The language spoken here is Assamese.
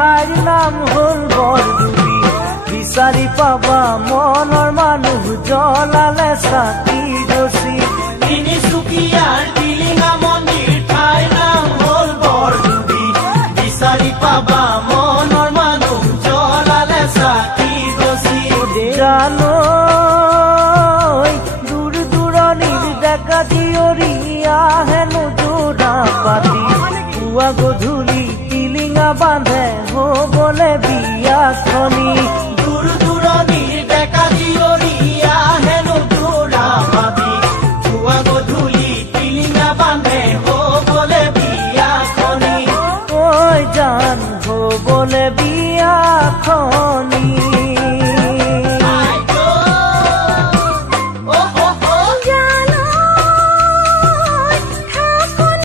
ঠাইৰ নাম হল বৰদুবি বিচাৰি পাবা মনৰ মানুহ জ্বলালে চাকি গছি তিনিচুকীয়াৰ টিলিঙা মন্দিৰ ঠাইৰ নাম হল বৰদুবি বিচাৰি পাবা মনৰ মানুহ জ্বলালে চাকি গছি দূৰ দূৰণিৰ ডেকা জীয়ৰী আহেনো যোৰা পাতি পুৱা গধূলি টিলিঙা বান্ধে হবলে বিয়াখনি